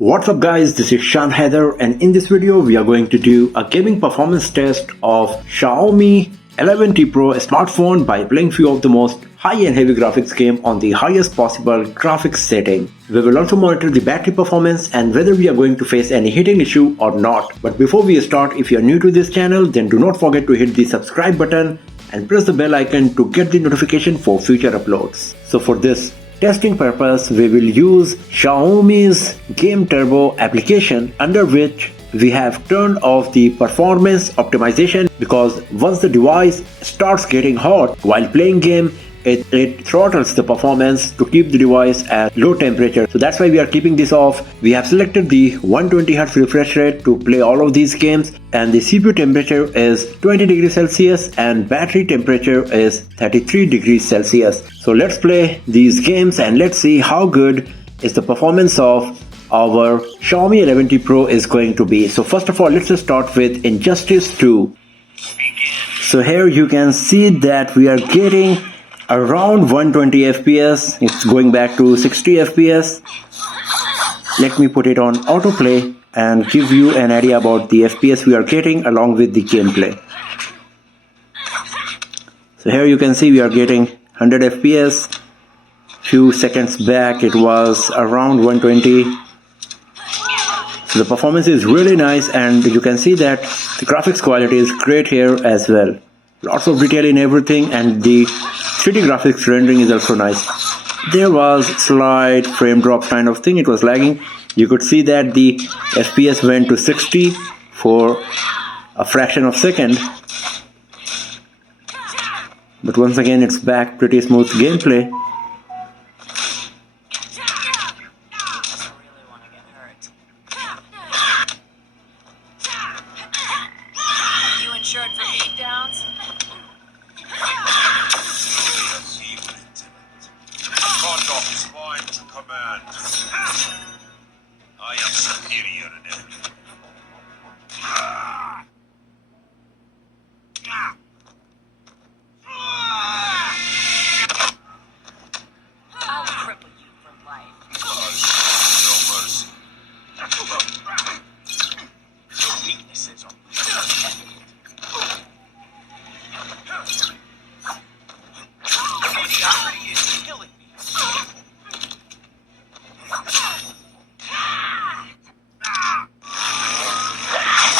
What's up guys, this is Shan Heather, and in this video we are going to do a gaming performance test of Xiaomi 11T Pro smartphone by playing few of the most high-end heavy graphics game on the highest possible graphics setting. We will also monitor the battery performance and whether we are going to face any heating issue or not. But before we start, if you are new to this channel, then do not forget to hit the subscribe button and press the bell icon to get the notification for future uploads. So for this testing purpose, we will use Xiaomi's Game Turbo application, under which we have turned off the performance optimization, because once the device starts getting hot while playing game, it throttles the performance to keep the device at low temperature. So that's why we are keeping this off. We have selected the 120Hz refresh rate to play all of these games, and the CPU temperature is 20 degrees Celsius and battery temperature is 33 degrees Celsius. So let's play these games and let's see how good is the performance of our Xiaomi 11T Pro is going to be. So first of all, let's just start with Injustice 2. So here you can see that we are getting around 120 FPS. It's going back to 60 FPS. Let me put it on autoplay and give you an idea about the FPS we are getting along with the gameplay. So here you can see we are getting 100 FPS. Few seconds back it was around 120. So the performance is really nice, and you can see that the graphics quality is great here as well. Lots of detail in everything, and the 3D graphics rendering is also nice. There was slight frame drop kind of thing, it was lagging. You could see that the FPS went to 60 for a fraction of a second. But once again it's back, pretty smooth gameplay. I am superior in it. I'll cripple you for life. No mercy. Your weaknesses are evident. Mediocrity is killing me.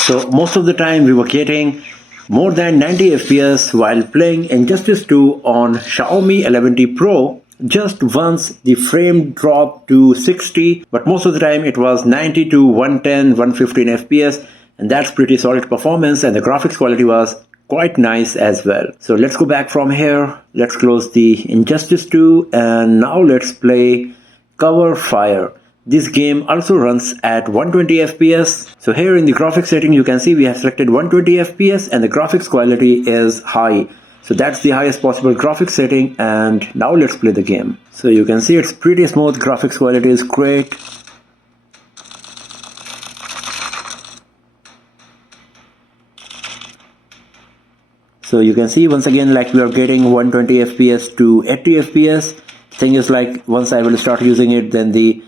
So most of the time we were getting more than 90 FPS while playing Injustice 2 on Xiaomi 11T Pro. Just once the frame dropped to 60, but most of the time it was 90 to 110, 115 FPS, and that's pretty solid performance, and the graphics quality was quite nice as well. So let's go back from here. Let's close the Injustice 2 and now let's play Coverfire. This game also runs at 120 FPS. So here in the graphics setting you can see we have selected 120 FPS and the graphics quality is high. So that's the highest possible graphics setting, and now let's play the game. So you can see it's pretty smooth, graphics quality is great. So you can see once again like we are getting 120 FPS to 80 FPS. Thing is, like, once I will start using it, then the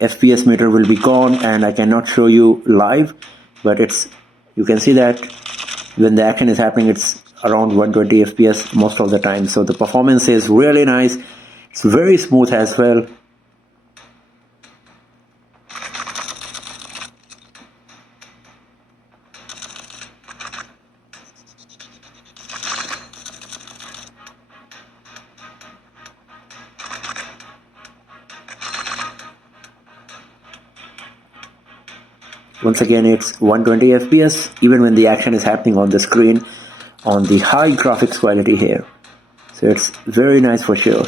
FPS meter will be gone and I cannot show you live, but you can see that when the action is happening it's around 120 FPS most of the time. So the performance is really nice, it's very smooth as well. Once again it's 120 FPS even when the action is happening on the screen on the high graphics quality here. So it's very nice for sure.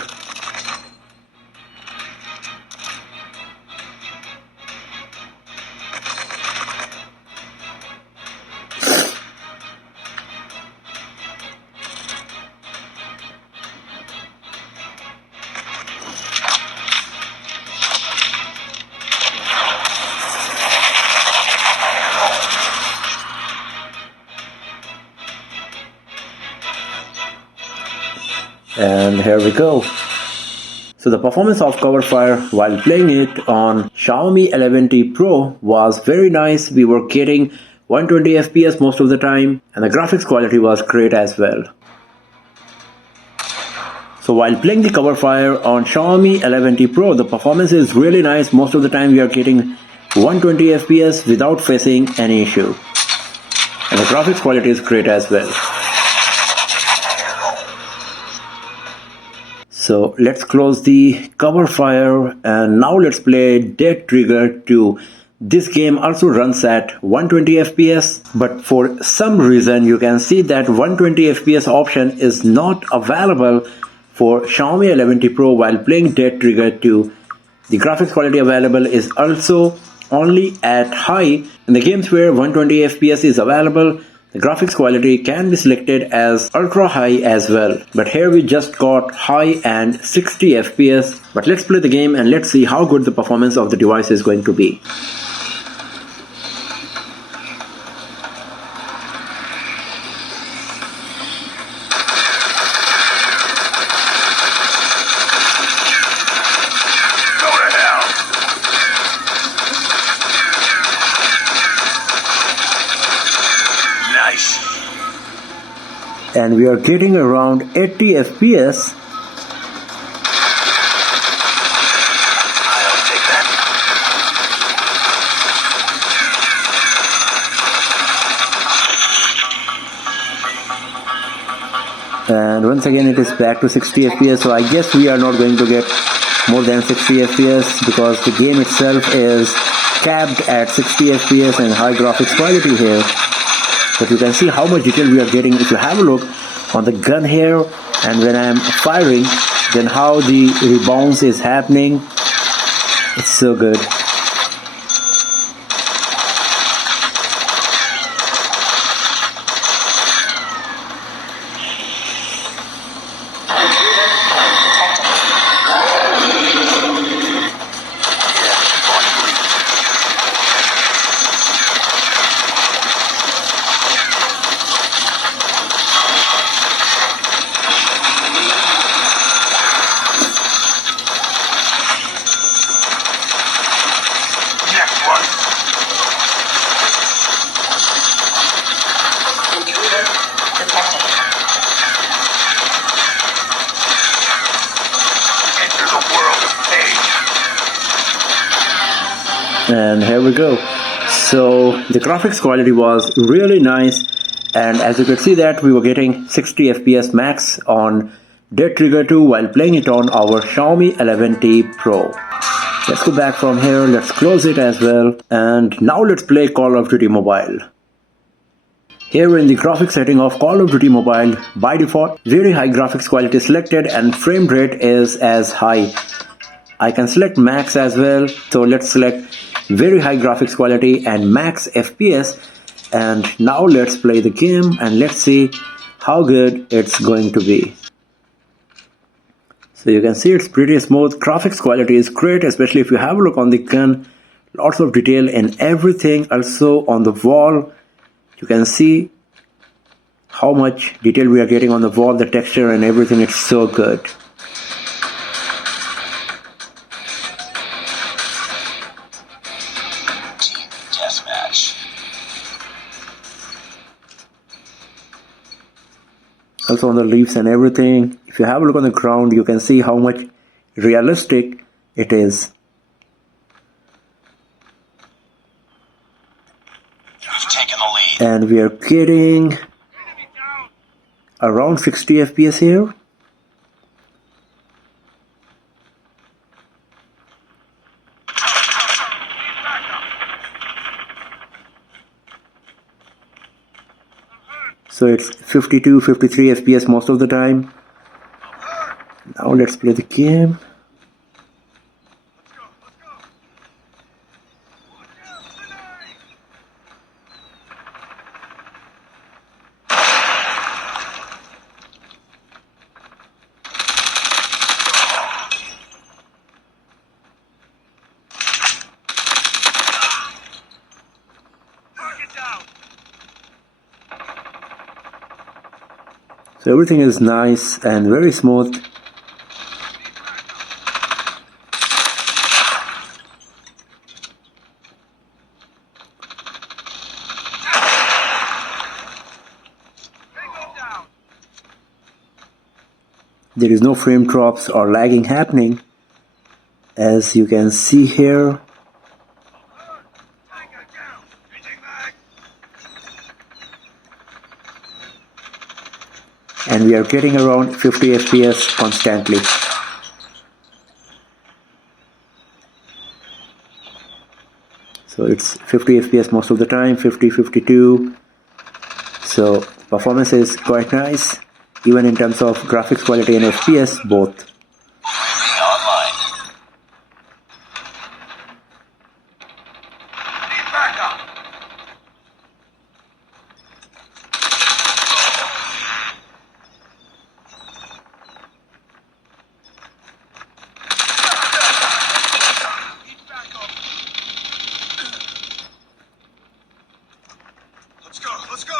And here we go. So the performance of Coverfire while playing it on Xiaomi 11T Pro was very nice. We were getting 120 FPS most of the time, and the graphics quality was great as well. So while playing the Coverfire on Xiaomi 11T Pro, the performance is really nice. Most of the time we are getting 120 FPS without facing any issue. And the graphics quality is great as well. So let's close the Coverfire, and now let's play Dead Trigger 2. This game also runs at 120 FPS, but for some reason you can see that 120 FPS option is not available for Xiaomi 11T Pro while playing Dead Trigger 2. The graphics quality available is also only at high. In the games where 120 FPS is available, the graphics quality can be selected as ultra high as well. But here we just got high and 60 FPS. But let's play the game and let's see how good the performance of the device is going to be. And we are getting around 80 FPS. I'll take that. And once again it is back to 60 FPS, so I guess we are not going to get more than 60 FPS because the game itself is capped at 60 FPS and high graphics quality here. But you can see how much detail we are getting if you have a look on the gun here, and when I am firing, then how the rebounds is happening. It's so good. And here we go. So the graphics quality was really nice, and as you could see that we were getting 60 FPS max on Dead Trigger 2 while playing it on our Xiaomi 11T Pro. Let's go back from here, let's close it as well, and now let's play Call of Duty Mobile. Here in the graphics setting of Call of Duty Mobile, by default, very high graphics quality selected and frame rate is as high. I can select max as well, so let's select very high graphics quality and max FPS, and now let's play the game and let's see how good it's going to be. So you can see it's pretty smooth. Graphics quality is great, especially if you have a look on the gun. Lots of detail in everything. Also on the wall, you can see how much detail we are getting on the wall, the texture and everything. It's so good. Also on the leaves and everything, if you have a look on the ground, you can see how much realistic it is. You've taken the lead. And we are getting around 60 FPS here. So it's 52, 53 FPS most of the time. Now let's play the game. So everything is nice and very smooth. There is no frame drops or lagging happening, as you can see here. And we are getting around 50 FPS constantly. So it's 50 FPS most of the time, 50, 52. So performance is quite nice, even in terms of graphics quality and FPS both. Let's go!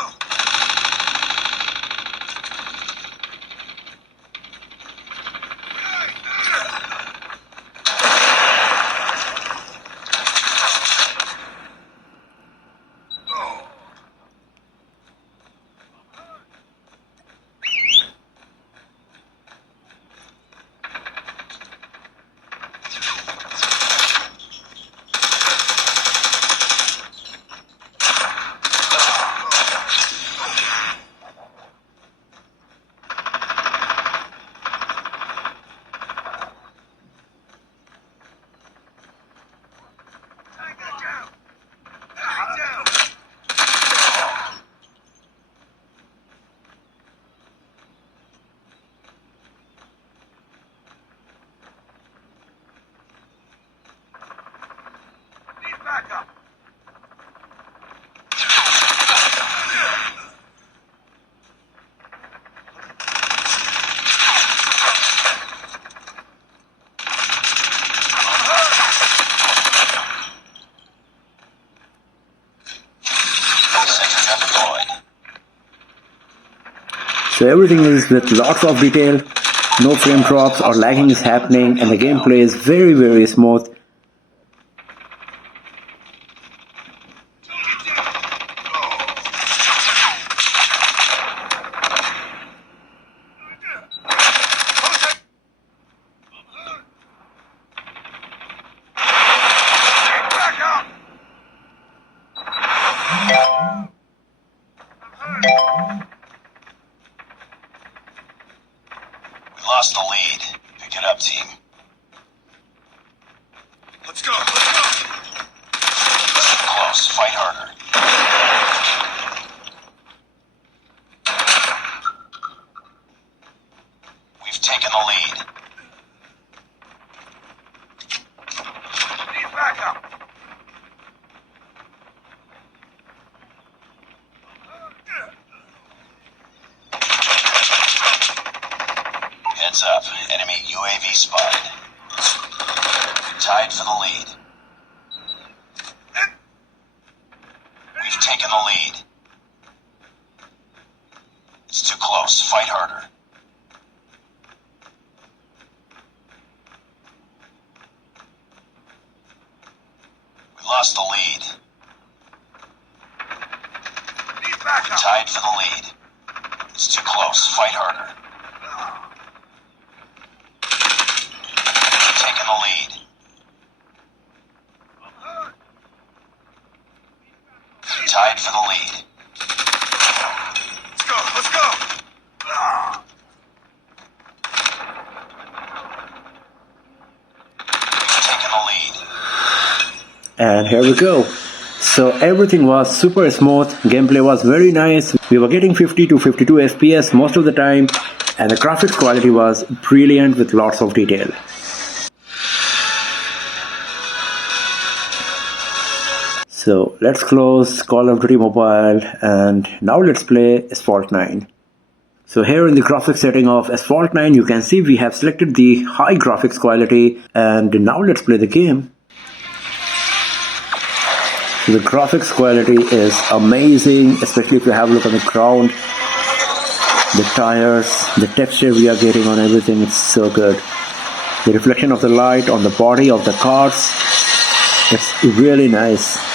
So everything is with lots of detail, no frame drops or lagging is happening, and the gameplay is very smooth. Lost the lead. Pick it up, team. Let's go! Close. Fight harder. We've taken the lead. Need backup. Heads up. Enemy UAV spotted. Tied for the lead. We've taken the lead. It's too close. Fight harder. We lost the lead. Tied for the lead. It's too close. Fight harder. Taking the lead. Tied for the lead. Let's go! Taking the lead. And here we go. So everything was super smooth, gameplay was very nice, we were getting 50 to 52 FPS most of the time, and the graphics quality was brilliant with lots of detail. So let's close Call of Duty Mobile and now let's play Asphalt 9. So here in the graphics setting of Asphalt 9 you can see we have selected the high graphics quality, and now let's play the game. So the graphics quality is amazing, especially if you have a look on the ground, the tires, the texture we are getting on everything, it's so good. The reflection of the light on the body of the cars, it's really nice.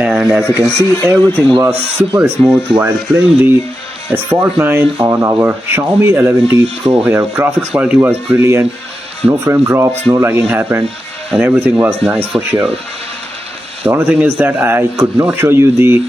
And as you can see, everything was super smooth while playing the Asphalt 9 on our Xiaomi 11T Pro here. Graphics quality was brilliant, no frame drops, no lagging happened, and everything was nice for sure. The only thing is that I could not show you the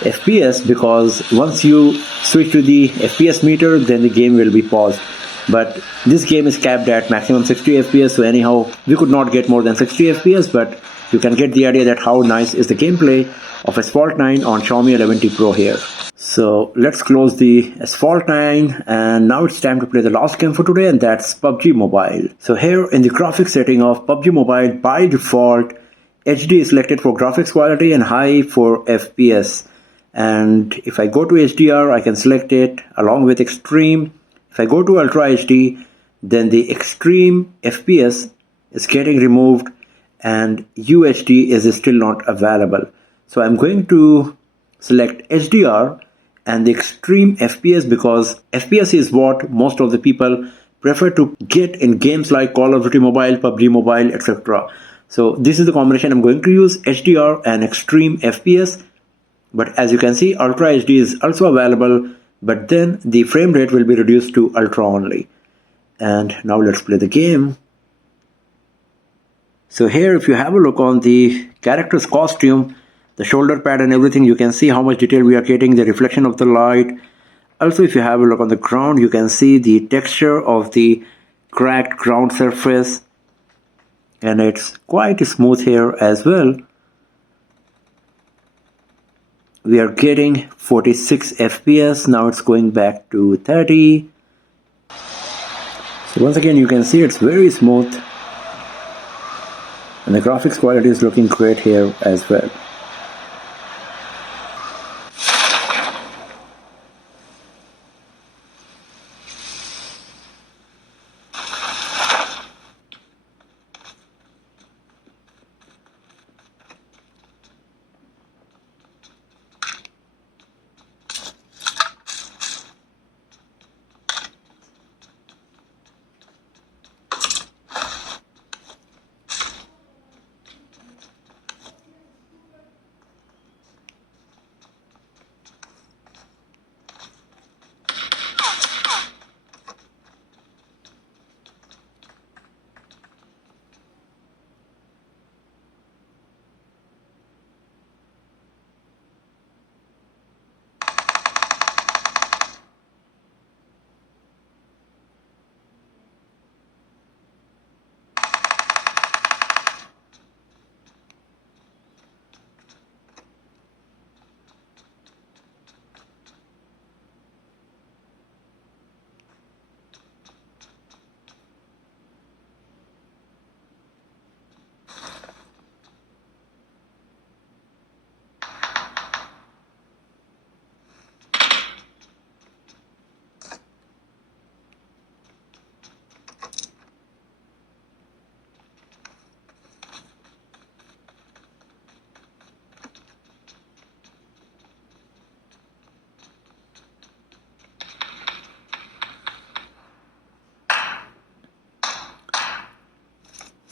FPS because once you switch to the FPS meter, then the game will be paused. But this game is capped at maximum 60 FPS, so anyhow we could not get more than 60 FPS, but you can get the idea that how nice is the gameplay of Asphalt 9 on Xiaomi 11T Pro here. So let's close the Asphalt 9, and now it's time to play the last game for today, and that's PUBG Mobile. So here in the graphics setting of PUBG Mobile, by default HD is selected for graphics quality and high for FPS. And if I go to HDR, I can select it along with extreme. If I go to Ultra HD, then the extreme FPS is getting removed and UHD is still not available. So I'm going to select HDR and the extreme FPS because FPS is what most of the people prefer to get in games like Call of Duty Mobile, PUBG Mobile, etc. So this is the combination I'm going to use, HDR and extreme FPS. But as you can see, Ultra HD is also available, but then the frame rate will be reduced to Ultra only. And now let's play the game. So here if you have a look on the character's costume, the shoulder pad and everything, you can see how much detail we are getting, the reflection of the light. Also if you have a look on the ground, you can see the texture of the cracked ground surface. And it's quite smooth here as well. We are getting 46 FPS. Now it's going back to 30. So once again you can see it's very smooth. And the graphics quality is looking great here as well.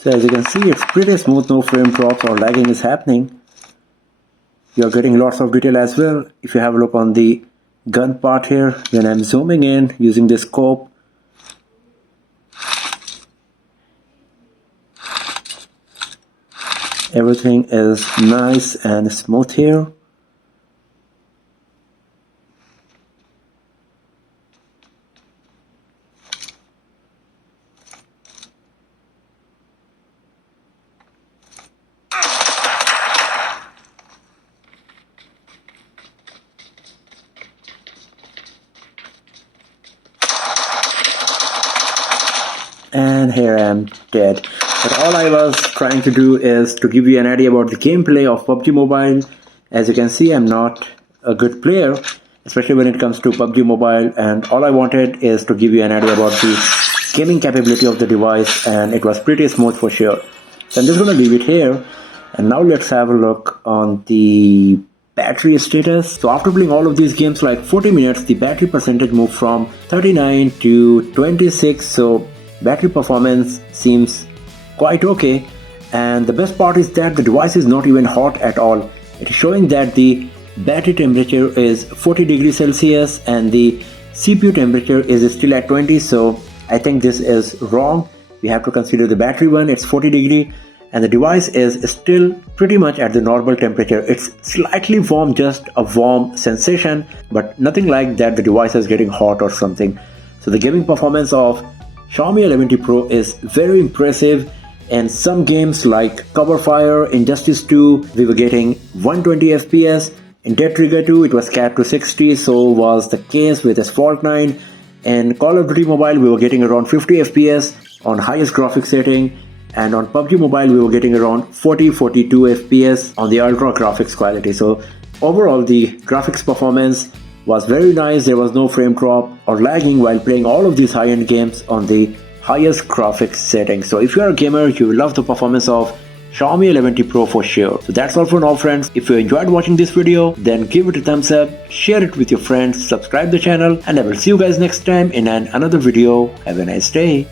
So as you can see, it's pretty smooth, no frame drops or lagging is happening. You're getting lots of detail as well. If you have a look on the gun part here, when I'm zooming in using the scope, everything is nice and smooth here. And here I am dead. But all I was trying to do is to give you an idea about the gameplay of PUBG Mobile. As you can see, I'm not a good player, especially when it comes to PUBG Mobile, and all I wanted is to give you an idea about the gaming capability of the device, and it was pretty smooth for sure. So I'm just going to leave it here, and now let's have a look on the battery status. So after playing all of these games like 40 minutes, the battery percentage moved from 39 to 26, so battery performance seems quite okay. And the best part is that the device is not even hot at all. It is showing that the battery temperature is 40 degrees Celsius and the CPU temperature is still at 20. So I think this is wrong. We have to consider the battery one, it's 40 degree, and the device is still pretty much at the normal temperature. It's slightly warm, just a warm sensation, but nothing like that the device is getting hot or something. So the gaming performance of Xiaomi 11T Pro is very impressive, and some games like Coverfire, Injustice 2, we were getting 120 FPS. In Dead Trigger 2, it was capped to 60, so was the case with Asphalt 9. And Call of Duty Mobile, we were getting around 50 FPS on highest graphics setting. And on PUBG Mobile, we were getting around 40-42 FPS on the ultra graphics quality. So overall, the graphics performance was very nice. There was no frame drop or lagging while playing all of these high-end games on the highest graphics setting. So if you are a gamer, you will love the performance of Xiaomi 11T Pro for sure. So that's all for now, friends. If you enjoyed watching this video, then give it a thumbs up, share it with your friends, subscribe the channel, and I will see you guys next time in another video. Have a nice day.